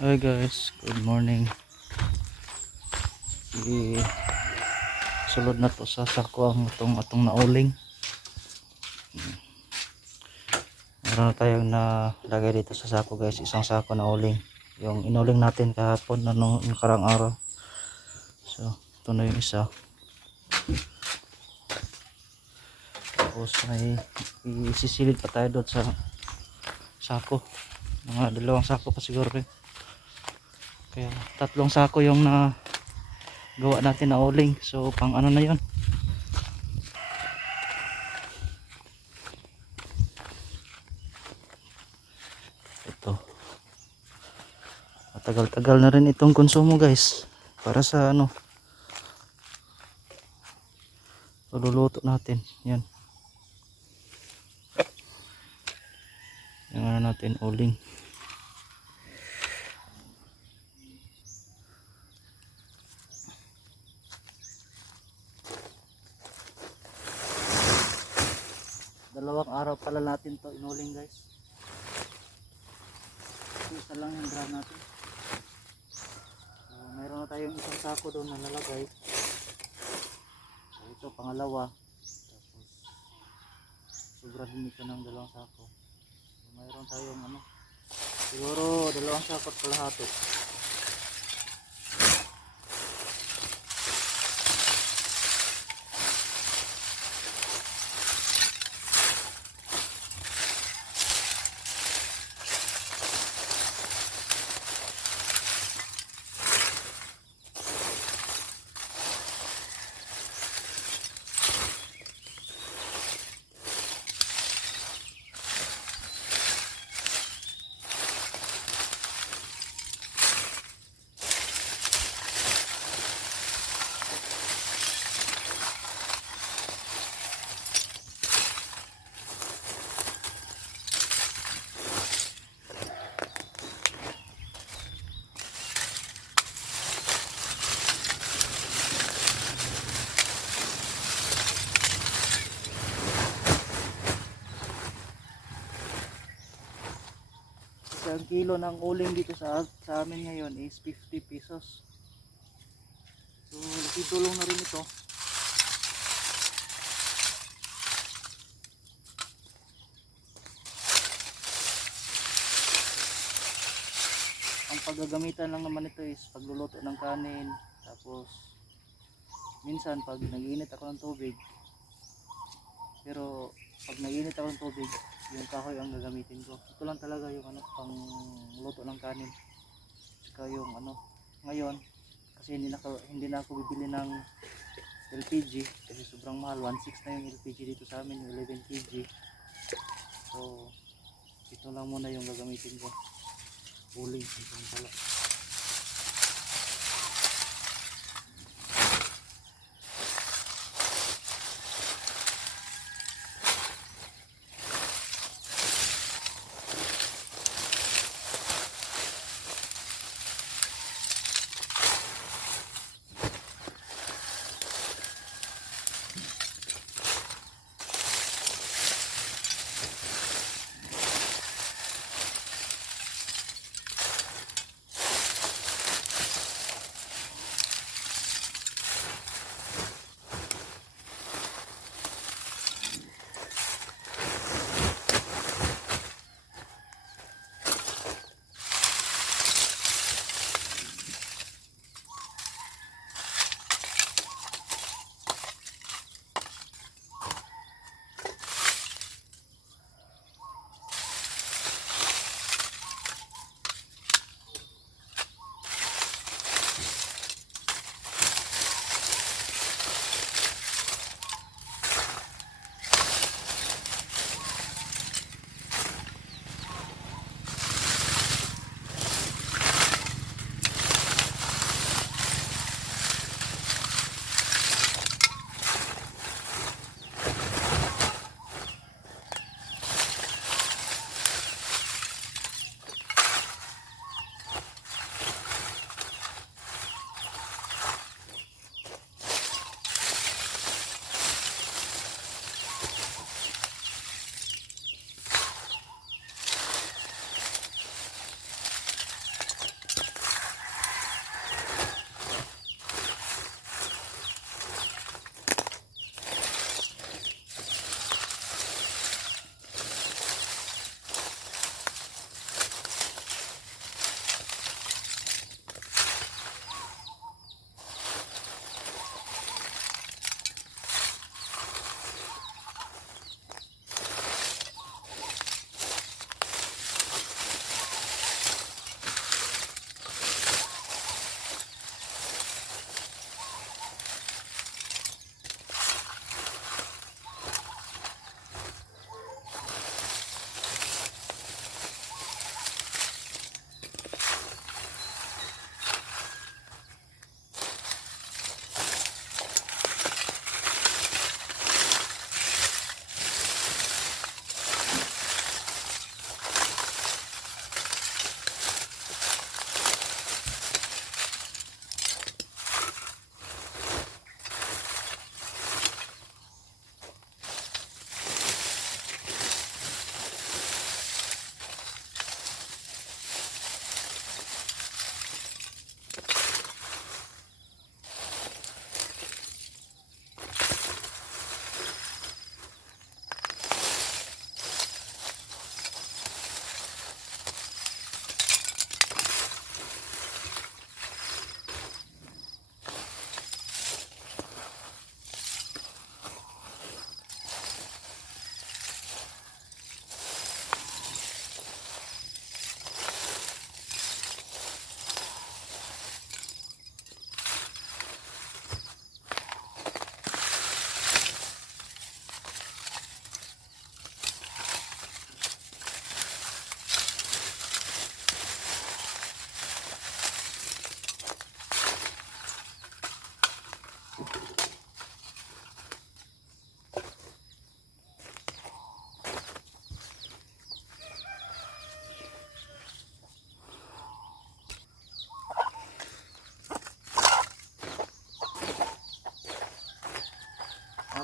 Hi guys, good morning. Sulod na to sa sako ang atong nauling. Meron na tayong nalagay dito sa sako guys, isang sako na uling. Yung inuling natin kahapon na nung nakarang araw. So, ito na yung isa. Tapos may isisilid pa tayo doon sa sako. Mga dalawang sako pa siguro rin. Kaya tatlong sako yung na gawa natin na uling. So, pang ano na yon. Ito. Matagal-tagal na rin itong konsumo guys. Para sa ano. Luluto natin. Yan. Yung ano natin uling. Dalawang araw pala natin to inuling guys. Isa lang yung drum natin. So, mayroon na tayong isang sako doon na nalagay. So ito pangalawa. Tapos sobrahin ito ng dalawang sako. So, mayroon tayong ano, siguro dalawang sako at kalahati. Isang kilo ng uling dito sa amin ngayon is 50 pesos. So tulong na rin ito. Ang paggagamitan lang naman ito is pagluluto ng kanin. Tapos minsan pag nag-iinit ako ng tubig, pero pag nag-iinit ako ng tubig, yung kahoy ang gagamitin ko. Ito lang talaga yung ano, pang luto ng kanin. Saka yung ano, ngayon kasi hindi na ako bibili ng LPG kasi sobrang mahal. 1.6 na yung LPG dito sa amin, yung 11 kg. So ito lang muna yung gagamitin ko. Uling ito pala.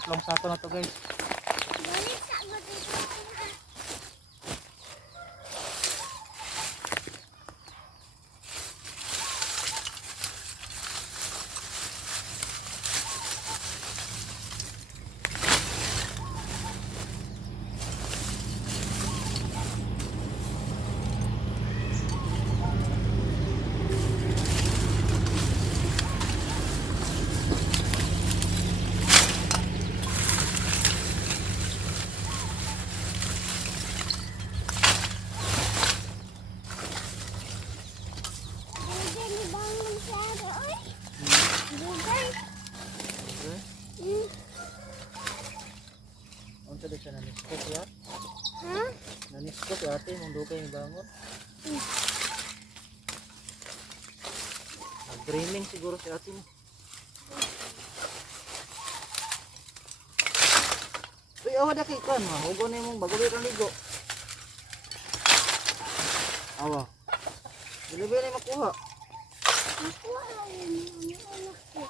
Tatlong sako na to guys. Galit sa dito. Ang tadi siya naniskop ya? Ha? Naniskop ya ate, mong dugay ni bangon. Nag-dreaming siguro si ate mo. Uy, awa na kay kan, hugo na mong bago ang ligo. Awa. Bilibili na makuha. Nakuha rin ang anak ko.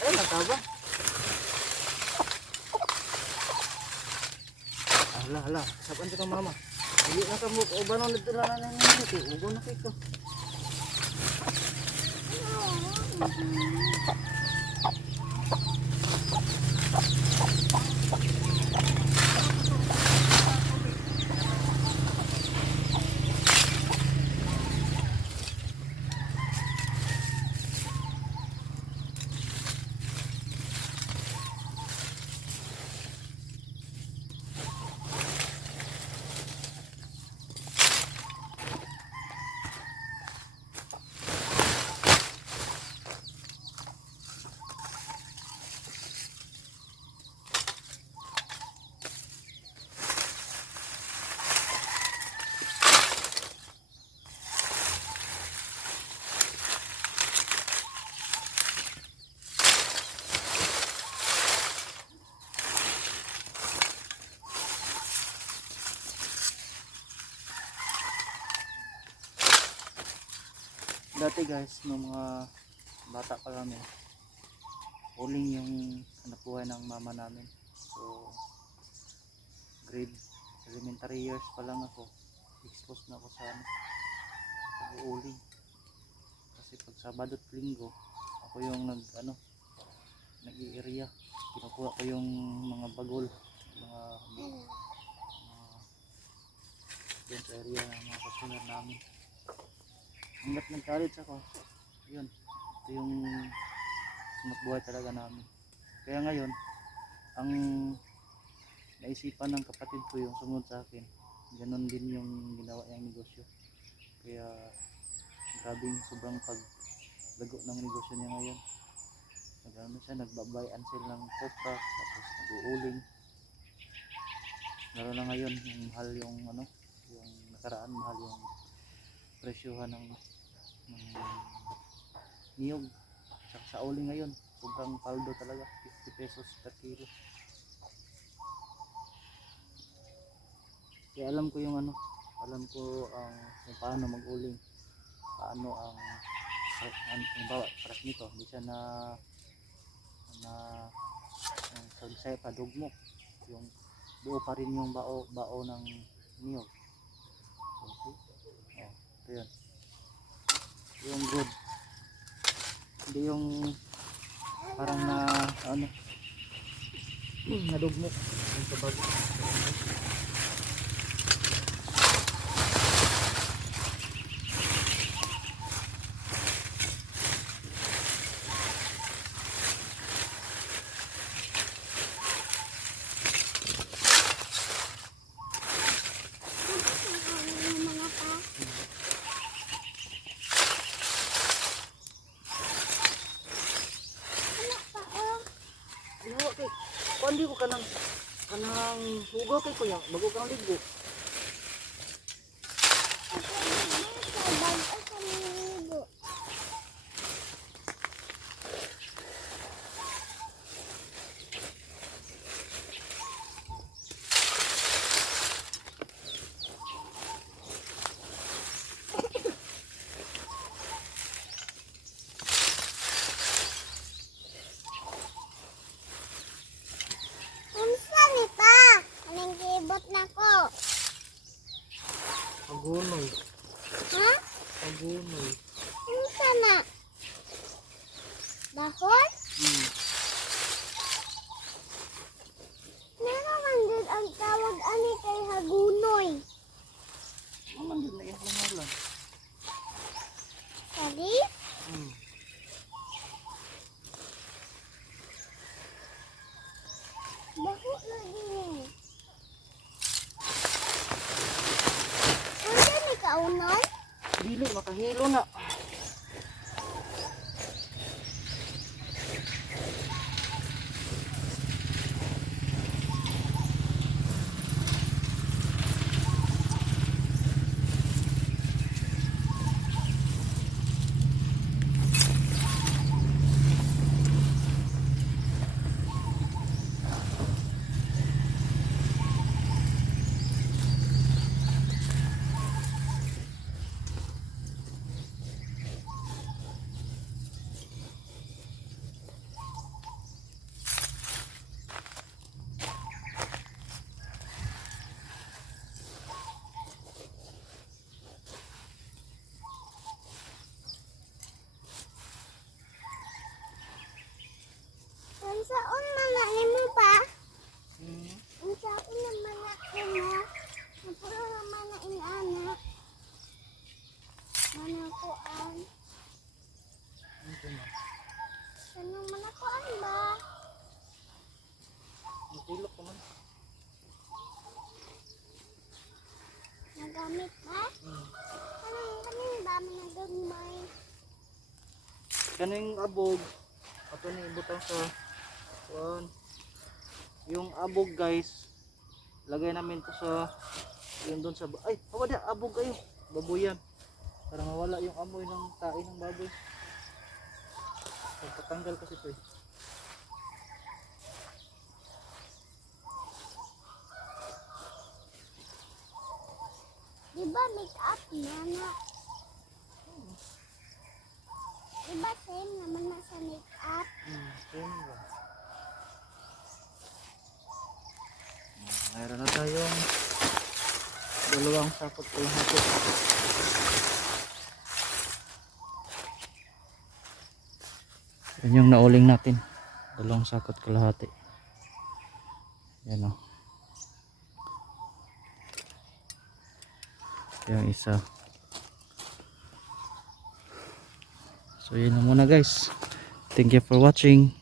Ay, nataba. Hala, saban ka mama. Hindi na ka mo, uban ang nagtula na nito. Ugo na kay ka. Dati guys, nung mga bata pa kami, uling yung hanap buhay ng mama namin. So, grade elementary years pa lang ako, exposed na ako sa pag-uuling. Kasi pag Sabado at Linggo, ako yung nag-i-area. Kinukuha ko yung mga bagol, mga dun sa area ng mga kasunan namin. Hanggat nag-college ako, yun, ito yung magbuhay talaga namin. Kaya ngayon, ang naisipan ng kapatid ko yung sumunod sa akin, ganun din yung ginawa niyang negosyo. Kaya grabing sobrang paglago ng negosyo niya ngayon. Nagano siya, nagbabuy and sell ng kopra, tapos nag-uuling. Lalo na ngayon, yung mahal yung yung nakaraan, mahal yung presyohan ng niyog. Saka sa uling ngayon, sobrang paldo talaga, 50 pesos per kilo. Kaya alam ko yung alam ko ang kung paano mag-uling, paano ang halimbawa, paras nito, hindi siya sagsay padugmok, yung buo pa rin yung bao ng niyog. Okay. Ito yun, yung good, hindi yung parang nadugmok yung kabago. Kundi ko kanang hugo kay kuya bago kang ligo. Agunoy. Ha? Agunoy. Ano sana? Dahon? Hmm. Meron man din ang tawag ani kay hagunoy. Naman din na yung pangalan. Sabi? Hmm. Daho na din. Ano ni kaunon? Dili, makahilo na. Ang saon man na nimo pa? Hmm. Ang saon naman na kanya? Napuro naman na inanak. Manakuan. Ito na. Ano manakuan ba? Matulog naman. Nagamit ba? Hmm. Anong dami na gagmay? Kaning abog. Ato ni ibutang sa kuan. Yung abog guys, lagay namin to sa yun doon sa ay, hawa na abog kayo. Baboyan. Para mawala yung amoy ng tae ng baboy. Pagkatanggal kasi ito eh. Diba make up na na? Diba same naman na sa make up? Same ba? Mayroon na tayong dalawang sakot ko lang ito. Yan yung nauling natin. Dalawang sakot kalahati. Yan o. Yung isa. So yun na muna guys. Thank you for watching.